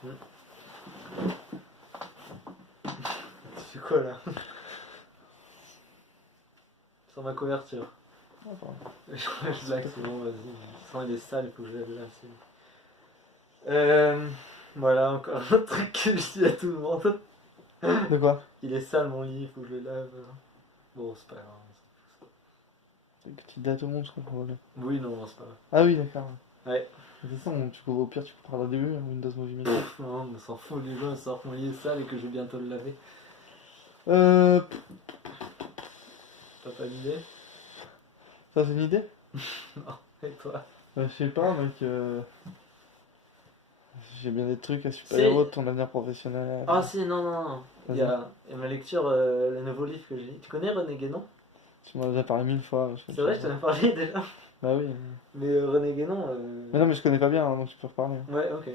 Tu fais quoi là? Sur ma couverture. Ah, pardon. Je blague, c'est bon, vas-y. Sans il est sale, il faut que je lève là. Voilà, encore un autre truc que je dis à tout le monde. De quoi? Il est sale mon lit, il faut que je le lave. Bon, c'est pas grave. Tu dis à tout le monde, je comprends bien. Oui, non, c'est pas grave. Ah oui, d'accord. Ouais. C'est ça, au pire, tu comprends au début, Windows Movie Maker. Non, on s'en fout, les gens sortent mon lit est sale et que je vais bientôt le laver. T'as pas d'idée? Ça, c'est une idée? Non, et toi? Je sais pas, mec. J'ai bien des trucs à super-héros de ton avenir professionnel. Ah si, non. Il y Vas-y. a ma lecture, le nouveau livre que j'ai lu. Tu connais René Guénon? Tu m'en as déjà parlé 1000 fois. C'est vrai, je t'en ai parlé déjà. Bah oui. Mais René Guénon. Mais non, mais je connais pas bien, hein, donc tu peux reparler. Ouais, ok.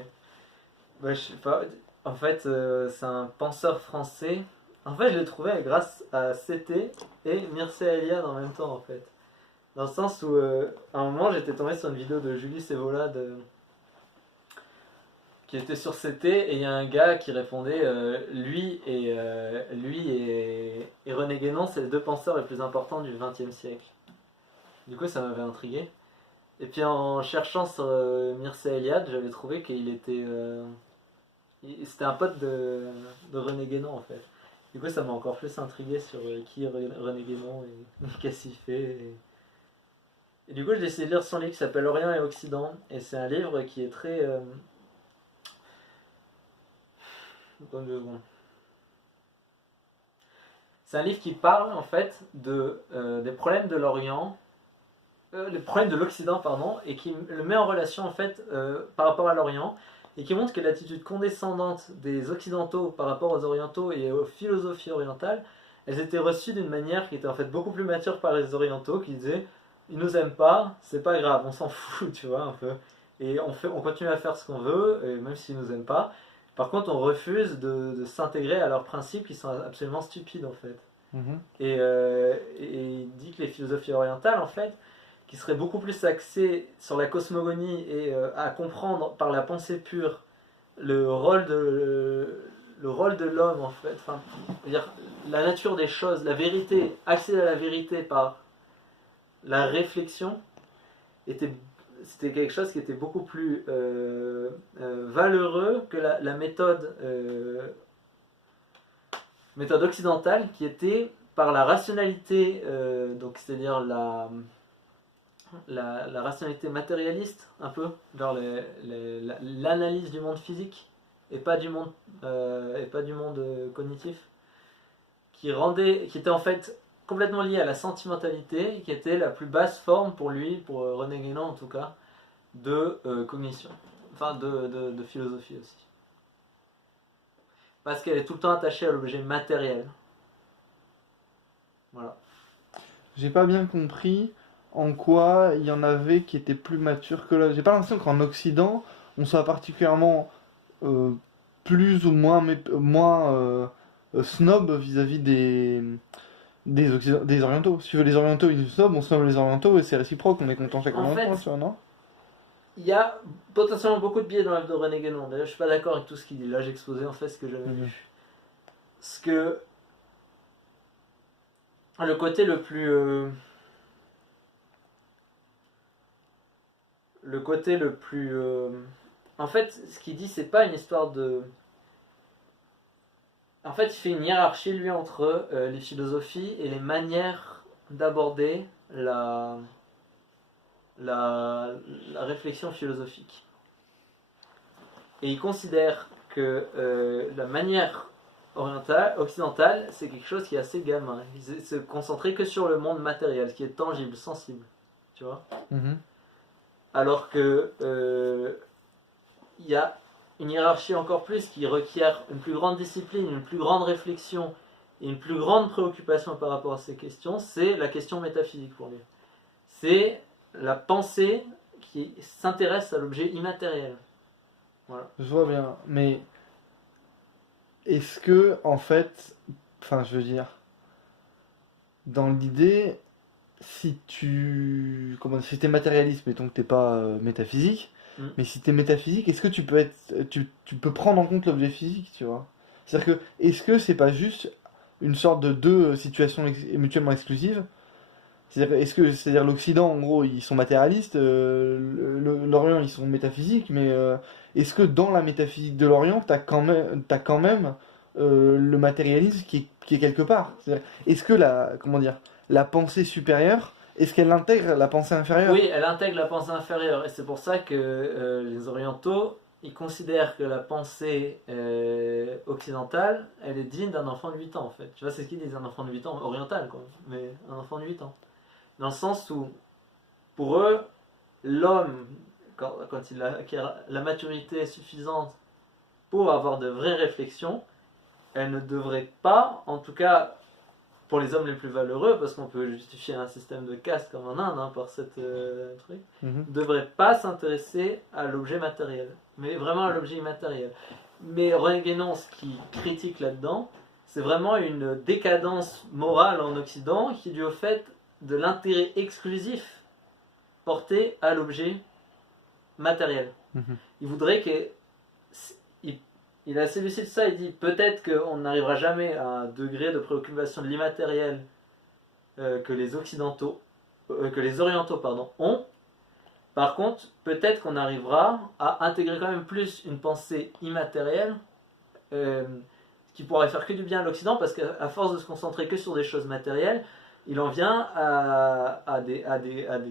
Bah, je sais pas. En fait, c'est un penseur français. En fait, je l'ai trouvé grâce à CT et Mircea Eliade en même temps, en fait. Dans le sens où, à un moment, j'étais tombé sur une vidéo de Julie Sévola qui était sur CT et il y a un gars qui répondait lui et René Guénon, c'est les deux penseurs les plus importants du XXe siècle. Du coup, ça m'avait intrigué. Et puis en cherchant sur Mircea Eliade, j'avais trouvé qu'il était. C'était un pote de René Guénon en fait. Du coup, ça m'a encore plus intrigué sur qui est René Guénon et qu'est-ce qu'il fait. Et du coup, j'ai essayé de lire son livre qui s'appelle Orient et Occident. Et c'est un livre qui est très. Attends 2 secondes. C'est un livre qui parle en fait des problèmes de l'Orient, les problèmes de l'Occident, pardon, et qui le met en relation en fait par rapport à l'Orient, et qui montre que l'attitude condescendante des Occidentaux par rapport aux Orientaux et aux philosophies orientales, elles étaient reçues d'une manière qui était en fait beaucoup plus mature par les Orientaux, qui disaient ils nous aiment pas, c'est pas grave, on s'en fout, tu vois, un peu. Et on continue à faire ce qu'on veut, et même s'ils nous aiment pas. Par contre, on refuse de s'intégrer à leurs principes qui sont absolument stupides en fait. Et il dit que les philosophies orientales, en fait, qui seraient beaucoup plus axées sur la cosmogonie et à comprendre par la pensée pure le rôle de l'homme, en fait, enfin, dire, la nature des choses, la vérité, accéder à la vérité par la réflexion, c'était quelque chose qui était beaucoup plus valeureux que la méthode occidentale qui était par la rationalité, donc c'est-à-dire la rationalité matérialiste, un peu, genre l'analyse du monde physique et pas du monde, cognitif, qui était en fait complètement lié à la sentimentalité, qui était la plus basse forme pour lui, pour René Guénon en tout cas, de cognition, enfin de philosophie aussi. Parce qu'elle est tout le temps attachée à l'objet matériel. Voilà. J'ai pas bien compris en quoi il y en avait qui étaient plus matures que là. J'ai pas l'impression qu'en Occident, on soit particulièrement plus ou moins snob vis-à-vis des Orientaux. Si tu veux, les Orientaux, ils nous snobent, on snob les Orientaux et c'est réciproque, on est content chacun En de notre fait, coin, tu vois, non? Il y a potentiellement beaucoup de biais dans l'œuvre de René Guénon. D'ailleurs, je suis pas d'accord avec tout ce qu'il dit. Là, j'ai exposé en fait ce que j'avais lu. Ce que le côté le plus en fait, ce qu'il dit, c'est pas une histoire de. En fait, il fait une hiérarchie lui entre les philosophies et les manières d'aborder la réflexion philosophique. Et il considère que la manière occidentale, c'est quelque chose qui est assez gamin. Il se concentrer que sur le monde matériel, ce qui est tangible, sensible. Tu vois. Alors que il y a une hiérarchie encore plus qui requiert une plus grande discipline, une plus grande réflexion et une plus grande préoccupation par rapport à ces questions, c'est la question métaphysique pour lui. C'est la pensée qui s'intéresse à l'objet immatériel. Voilà. Je vois bien, mais est-ce que, en fait, enfin, je veux dire, dans l'idée, si t'es matérialiste, mettons que t'es pas métaphysique, Mm. Mais si t'es métaphysique, est-ce que tu peux prendre en compte l'objet physique, tu vois? C'est-à-dire que, est-ce que c'est pas juste une sorte de deux situations mutuellement exclusives? C'est-à-dire l'Occident, en gros, ils sont matérialistes, l'Orient, ils sont métaphysiques, mais est-ce que dans la métaphysique de l'Orient, t'as quand même le matérialisme qui est quelque part? C'est-à-dire, est-ce que comment dire, la pensée supérieure, est-ce qu'elle intègre la pensée inférieure? Oui, elle intègre la pensée inférieure, et c'est pour ça que les orientaux, ils considèrent que la pensée occidentale, elle est digne d'un enfant de 8 ans, en fait. Tu vois, c'est ce qu'ils disent, un enfant de 8 ans, oriental, quoi, mais un enfant de 8 ans. Dans le sens où, pour eux, l'homme, quand il acquiert la maturité suffisante pour avoir de vraies réflexions, elle ne devrait pas, en tout cas pour les hommes les plus valeureux, parce qu'on peut justifier un système de caste comme en Inde par cette truc, Mhm. ne devrait pas s'intéresser à l'objet matériel, mais vraiment à l'objet immatériel. Mais René Guénon, ce qui critique là-dedans, c'est vraiment une décadence morale en Occident qui est due au fait de l'intérêt exclusif porté à l'objet matériel. Mhm. Il voudrait que. Il est assez lucide ça, il dit peut-être qu'on n'arrivera jamais à un degré de préoccupation de l'immatériel que les occidentaux, que les orientaux pardon, ont. Par contre, peut-être qu'on arrivera à intégrer quand même plus une pensée immatérielle qui pourrait faire que du bien à l'Occident, parce qu'à force de se concentrer que sur des choses matérielles, il en vient à des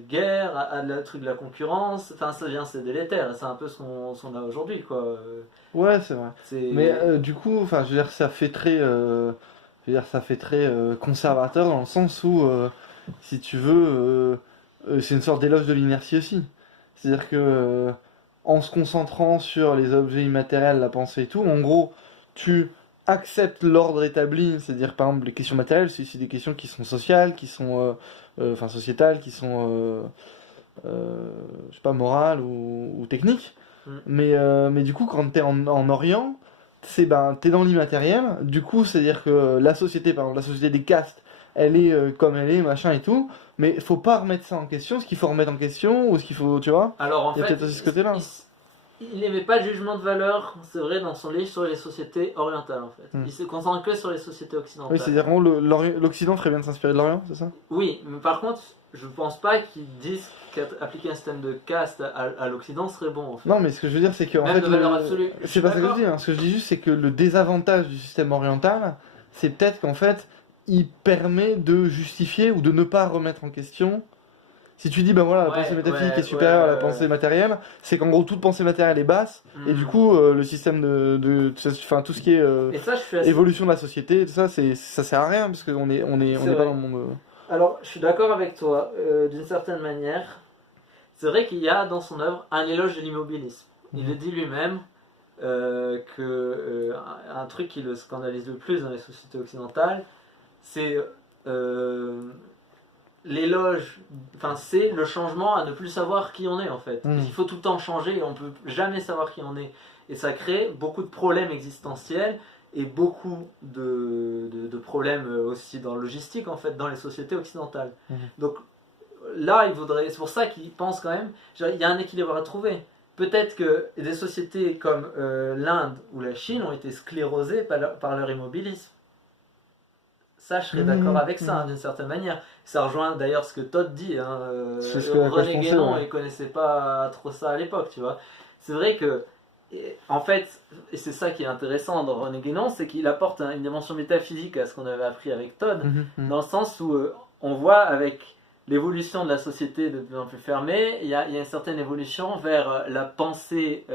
guerres, à le truc de la concurrence. Enfin, ça devient, c'est délétère. C'est un peu ce qu'on a aujourd'hui, quoi. Ouais, c'est vrai. Mais C'est. du coup, enfin, je veux dire, ça fait très conservateur dans le sens où, si tu veux, c'est une sorte d'éloge de l'inertie aussi. C'est-à-dire que, en se concentrant sur les objets immatériels, la pensée et tout, en gros, tu acceptes l'ordre établi, c'est-à-dire par exemple les questions matérielles, c'est des questions qui sont sociales, qui sont, enfin sociétales, qui sont, je sais pas, morales ou techniques. Mm. Mais du coup, quand t'es en Orient, t'es dans l'immatériel. Du coup, c'est-à-dire que la société, par exemple, la société des castes, elle est comme elle est, machin et tout. Mais faut pas remettre ça en question. Ce qu'il faut remettre en question, ou ce qu'il faut, tu vois. Alors en Il y a fait, peut-être aussi ce côté-là. il n'émet pas de jugement de valeur, c'est vrai, dans son livre sur les sociétés orientales en fait. Hmm. Il se concentre que sur les sociétés Oui, occidentales. c'est-à-dire vraiment, l'Occident ferait bien de s'inspirer de l'Orient, c'est ça? Oui, mais par contre, je pense pas qu'ils disent qu'appliquer un système de caste à l'Occident serait bon en fait. Non, mais ce que je veux dire, c'est que en Même fait, de valeur absolue. Je suis c'est pas ça que je d'accord. dis. Hein. Ce que je dis juste, c'est que le désavantage du système oriental, c'est peut-être qu'en fait, il permet de justifier ou de ne pas remettre en question. Si tu dis, ben voilà, la pensée Ouais, métaphysique est ouais, supérieure à la ouais. pensée matérielle, c'est qu'en gros, toute pensée matérielle est basse, et du Hmm. coup, le système enfin, tout ce qui est Et ça, je suis assez. évolution de la société, tout ça, ça sert à rien, parce qu'on on C'est n'est pas dans vrai. le monde. Alors, je suis d'accord avec toi, d'une certaine manière. C'est vrai qu'il y a dans son œuvre un éloge de l'immobilisme. Il le Mhm. dit lui-même que un truc qui le scandalise le plus dans les sociétés occidentales, c'est l'éloge, enfin c'est le changement à ne plus savoir qui on est en fait. Parce Mhm. qu'il faut tout le temps changer et on ne peut jamais savoir qui on est. Et ça crée beaucoup de problèmes existentiels et beaucoup de problèmes aussi dans la logistique en fait dans les sociétés occidentales. Mhm. Donc là, c'est pour ça qu'il pense quand même, il y a un équilibre à trouver. Peut-être que des sociétés comme l'Inde ou la Chine ont été sclérosées par leur immobilisme. Ça, je serais d'accord Mhm. avec ça, hein, Mhm. d'une certaine manière. Ça rejoint d'ailleurs ce que Todd dit. Hein, C'est à quoi je René pensais, Guénon, ouais. il connaissait pas trop ça à l'époque, tu vois. C'est vrai que, en fait, et c'est ça qui est intéressant dans René Guénon, c'est qu'il apporte une dimension métaphysique à ce qu'on avait appris avec Todd, Mhm. Mhm. dans le sens où on voit avec l'évolution de la société de plus en plus fermée, il y a une certaine évolution vers la pensée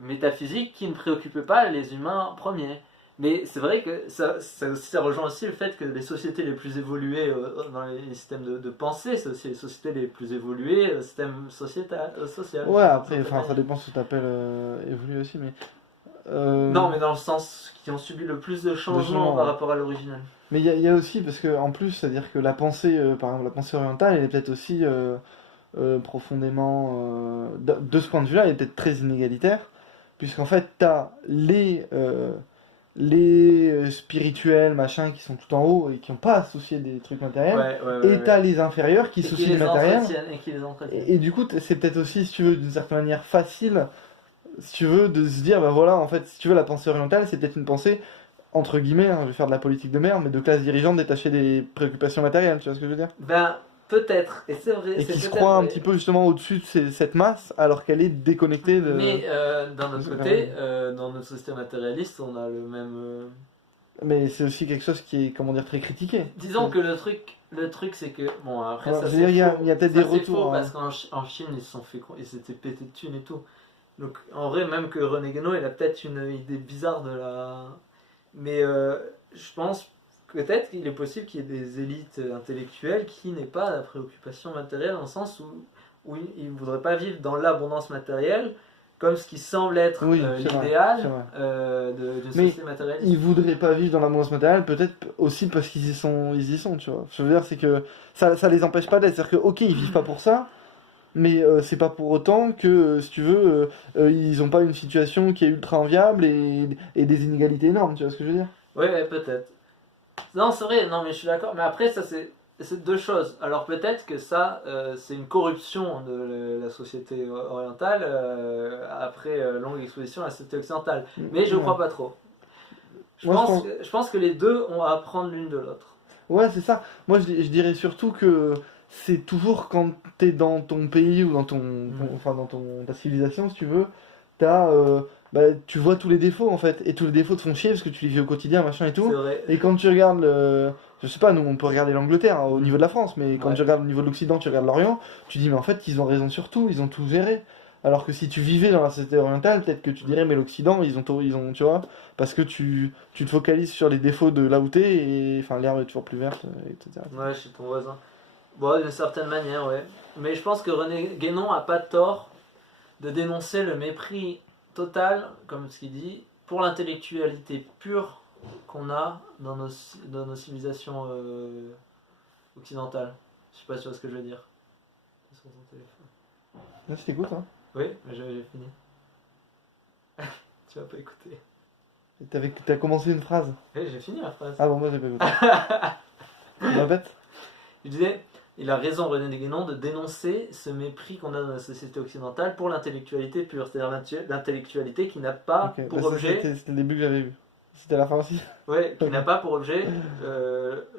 métaphysique qui ne préoccupait pas les humains premiers. Mais c'est vrai que ça rejoint aussi le fait que les sociétés les plus évoluées dans les systèmes de pensée, c'est aussi les sociétés les plus évoluées, système social, Ouais, d'une après, certaine enfin, ça manière. dépend ce que tu appelles évoluer aussi, mais. Non, mais dans le sens qui ont subi le plus de De changements changement, par ouais. rapport à l'original. Mais il y a aussi, parce que en plus, c'est-à-dire que la pensée, par exemple, la pensée orientale, elle est peut-être aussi profondément. De ce point de vue-là, elle est peut-être très inégalitaire, puisqu'en fait, t'as spirituels, machin, qui sont tout en haut et qui n'ont pas associé des trucs matériels. Et t'as les inférieurs qui associent du matériel. Et qui les entretiennent. Et du coup, c'est peut-être aussi, si tu veux, d'une certaine manière facile, si tu veux, de se dire, bah voilà, en fait, si tu veux, la pensée orientale, c'est peut-être une pensée, entre guillemets, hein, je vais faire de la politique de merde, mais de classe dirigeante détachée des préoccupations matérielles, tu vois ce que je veux dire? Ben, peut-être, et c'est vrai. Et qui se croit un petit peu justement au-dessus de cette masse, alors qu'elle est déconnectée de... Mais d'un autre côté, dans notre société matérialiste, on a le même... Mais c'est aussi quelque chose qui est, comment dire, très critiqué. Disons que le truc c'est que... Bon, après Alors, ça je veux c'est dire, faux. il y a peut-être Ça, des c'est retours. faux, Hein. parce qu'en Chine, ils s'étaient pété de thunes et tout. Donc en vrai, même que René Guénon, il a peut-être une idée bizarre de la... Mais je pense peut-être qu'il est possible qu'il y ait des élites intellectuelles qui n'aient pas la préoccupation matérielle, dans le sens où ils ne voudraient pas vivre dans l'abondance matérielle, comme ce qui semble être Oui, c'est l'idéal vrai. d'une Mais société matérialiste. ils voudraient pas vivre dans l'abondance matérielle, peut-être aussi parce qu'ils y sont, tu vois. Je veux dire, c'est que ça les empêche pas d'être. C'est-à-dire que, ok, ils vivent pas pour ça, mais c'est pas pour autant que, si tu veux, ils ont pas une situation qui est ultra enviable et des inégalités énormes, tu vois ce que je veux dire? Ouais, peut-être. Non, c'est vrai, non, mais je suis d'accord. Mais après, ça, c'est deux choses. Alors, peut-être que ça, c'est une corruption de la société orientale après longue exposition à la société occidentale. Mais je ne crois pas trop. Je pense que les deux ont à apprendre l'une de l'autre. Ouais, c'est ça. Moi, je dirais surtout que c'est toujours quand t'es dans ton pays ou dans enfin, ta civilisation, si tu veux, tu vois tous les défauts en fait. Et tous les défauts te font chier parce que tu les vis au quotidien, machin et tout. C'est vrai. Et quand tu regardes je sais pas, nous on peut regarder l'Angleterre hein, au niveau de la France, mais quand tu regardes au niveau de l'Occident, tu regardes l'Orient, tu dis mais en fait ils ont raison sur tout, ils ont tout géré. Alors que si tu vivais dans la société orientale, peut-être que tu dirais mais l'Occident, ils ont, tu vois, parce que tu te focalises sur les défauts de là où t'es et enfin l'herbe est toujours plus verte, etc. Ouais, je suis ton voisin. Bon, d'une certaine manière, ouais. Mais je pense que René Guénon a pas tort de dénoncer le mépris total, comme ce qu'il dit, pour l'intellectualité pure qu'on a dans nos civilisations occidentales. Je sais pas si tu vois ce que je veux dire. Sur ton téléphone. Là, je t'écoute, hein. Oui, mais j'ai fini. Tu vas pas écouter. T'as commencé une phrase. Oui, j'ai fini ma phrase. Ah bon, moi j'ai pas écouté. Tu me répètes? Je disais, il a raison René Guénon de dénoncer ce mépris qu'on a dans la société occidentale pour l'intellectualité pure, c'est-à-dire l'intellectualité qui n'a pas Ok, pour bah, objet... C'était le début que j'avais vu. C'était la fin aussi. Ouais, qui n'a pas pour objet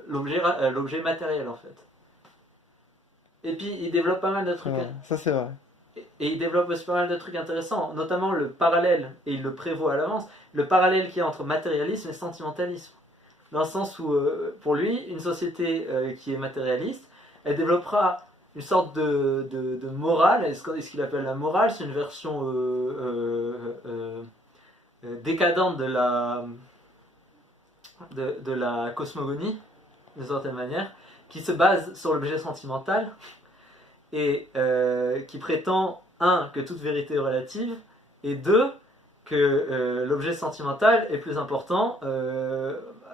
l'objet matériel en fait. Et puis il développe pas mal de trucs. Ouais, ça c'est vrai. Et il développe aussi pas mal de trucs intéressants, notamment le parallèle, et il le prévoit à l'avance, le parallèle qu'il y a entre matérialisme et sentimentalisme. Dans le sens où, pour lui, une société qui est matérialiste, elle développera une sorte de morale, et ce qu'il appelle la morale, c'est une version décadente de la cosmogonie, d'une certaine manière, qui se base sur l'objet sentimental, et qui prétend, un, que toute vérité est relative, et deux, que l'objet sentimental est plus important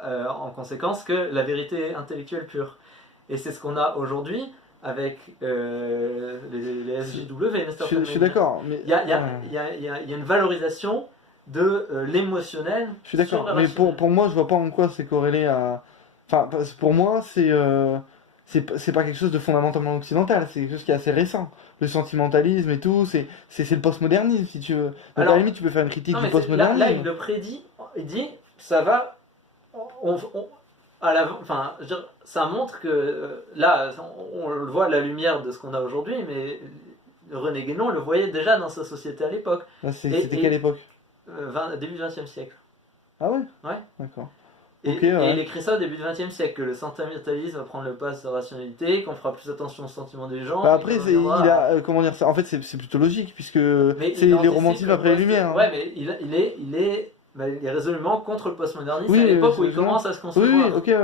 en conséquence que la vérité intellectuelle pure. Et c'est ce qu'on a aujourd'hui avec les SJW. Je suis d'accord, mais il y a une valorisation de l'émotionnel. Je suis d'accord, mais pour moi, je vois pas en quoi c'est corrélé à. Enfin, pour moi, c'est pas quelque chose de fondamentalement occidental, c'est quelque chose qui est assez récent. Le sentimentalisme et tout, c'est le postmodernisme, si tu veux. Donc, alors, à la limite, tu peux faire une critique du postmodernisme. Là, il le prédit, il dit, ça va. Enfin, je veux dire, ça montre que là, on le voit à la lumière de ce qu'on a aujourd'hui, mais René Guénon le voyait déjà dans sa société à l'époque. C'était quelle époque? Début du XXe siècle. Ah ouais? Ouais. D'accord. Et, Okay, ouais. Et il écrit ça au début du XXe siècle, que le sentimentalisme va prendre le pas sur la rationalité, qu'on fera plus attention aux sentiments des gens. Bah après, il a, comment dire ça? En fait, c'est plutôt logique, puisque c'est les romantismes après les Lumières. Ouais, mais il est résolument contre le postmodernisme oui, à l'époque où il commence à se concevoir. Oui, ok, ouais.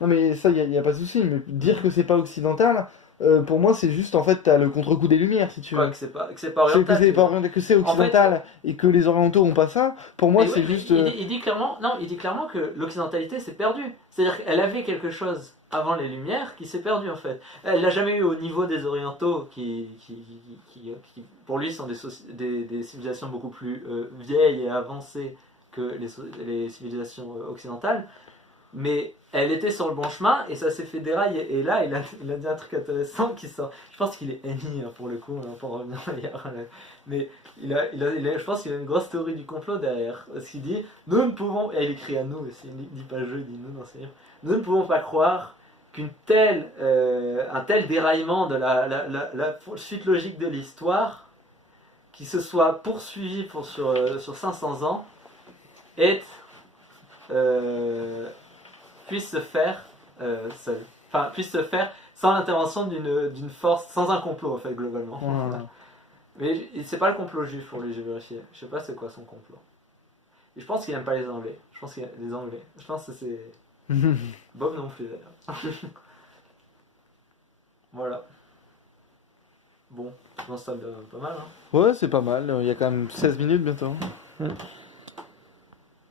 Non mais ça, il n'y a pas de souci, mais dire que c'est pas occidental, pour moi, c'est juste, en fait, t'as le contre-coup des Lumières, si tu veux. Quoi, que c'est pas oriental. Que c'est occidental, en fait, et que les orientaux ont pas ça, pour moi, c'est oui, juste... Il dit clairement que l'occidentalité s'est perdue. C'est-à-dire qu'elle avait quelque chose avant les Lumières qui s'est perdu, en fait. Elle l'a jamais eu au niveau des orientaux, qui pour lui, sont des civilisations beaucoup plus vieilles et avancées que les civilisations occidentales, mais elle était sur le bon chemin et ça s'est fait dérailler. Et là, il a dit un truc intéressant qui sort. Je pense qu'il est ennemi pour le coup, pour revenir ailleurs. Mais je pense qu'il a une grosse théorie du complot derrière. Parce qu'il dit nous ne pouvons, et il écrit à nous aussi, il dit pas je, il dit nous dans ses livres, nous ne pouvons pas croire un tel déraillement de la suite logique de l'histoire qui se soit poursuivi sur 500 ans puisse se faire seul. Enfin, puisse se faire sans l'intervention d'une force, sans un complot en fait, globalement. Voilà. Mais c'est pas le complot juif pour lui, j'ai vérifié. Je sais pas c'est quoi son complot. Et je pense qu'il aime pas les Anglais. Je pense qu'il aime les Anglais. Je pense que c'est. Bob non plus d'ailleurs. Voilà. Bon, je pense que ça me donne pas mal. Hein. Ouais, c'est pas mal. Il y a quand même 16 minutes bientôt.